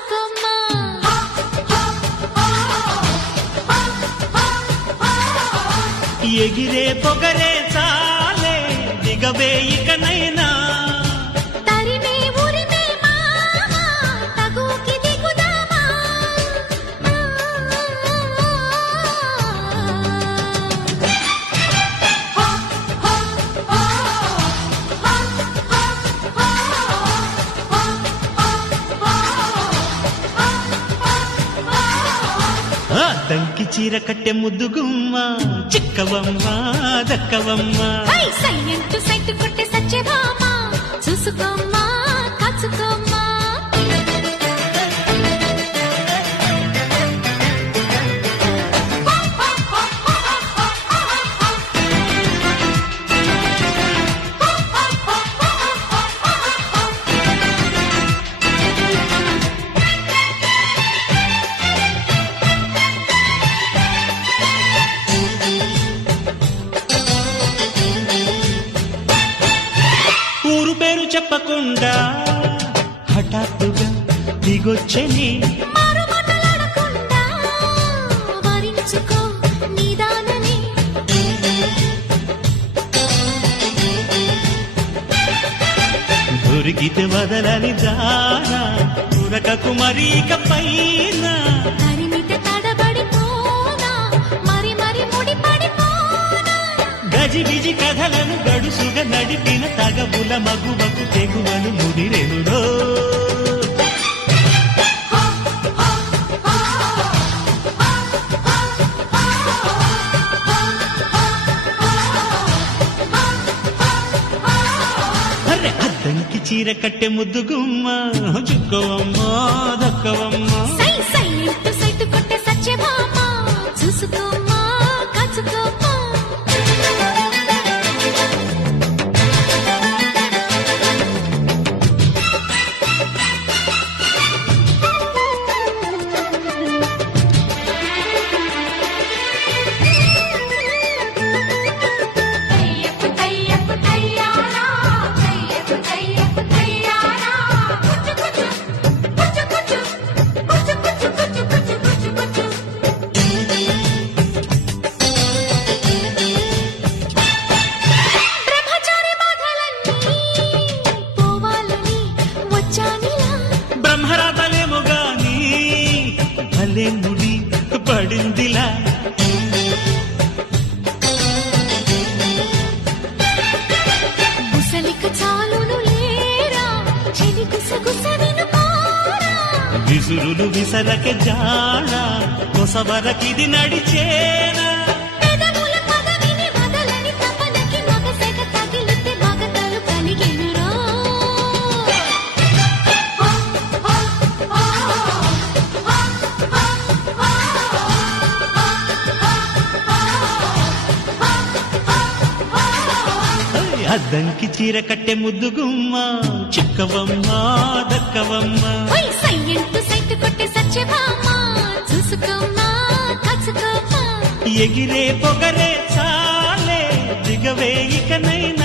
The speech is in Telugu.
కాచుకోమ్మా ఎగిరే పొగరే చాలే దిగవే ఇకనైనా తరిమే ఉరిమే మామా తగుకి దిగుదామా దంకి చీర కట్టె ముద్దుగుమ్మ చిక్కవమ్మ దక్కవమ్మ సైలెంట్ సైట్ కొట్టే సత్యభామా చూసుకోమ్మా కాచుకోమ్మా ఊరు పేరు చెప్పకుండా హఠాత్తుగా దిగొచ్చని మారు మాటలాడకుండా వరించుకో నీదానని దొరికితే వదలని దానా ఉరకకు మరీక పైన తరిమితే తడబడిపోనా మరి మరి ముడిపడిపోనా గజిబిజి కథలను గడుసుగా నడిపిన తగబుల మగువకు తెగువను ముదిరెనురో అరే అద్దంకి చీర కట్టె ముద్దుగుమ్మ చుక్కవమ్మ దక్కవమ్మ సైలెంట్ సైట్ కొట్టే సత్యభామా చూసుకోమ్మా కాచుకోమ్మా బ్రహ్మచారి బాధలన్నీ పోవాలని వచ్చానిలా బ్రహ్మరాతలేమో గాని భలే ముడి పడిందిలా ముసలిక చాలును లేరా చెలి గుసగుస వినుకోరా విసురులు విసరక జాడ కొసవరకిది నడిచేనా పెదవుల పదవిని వదలని తపనకి మగసెగ తగిలితే మగతలు కలిగెనురా అద్దంకి చీర కట్టె ముద్దుగుమ్మ చిక్కవమ్మ దక్కవమ్మ సైలెంట్ సైట్ కొట్టే సత్యభామా చూసుకోమ్మా కాచుకోమ్మా ఎగిరే పొగరే చాలే దిగవే ఇకనైనా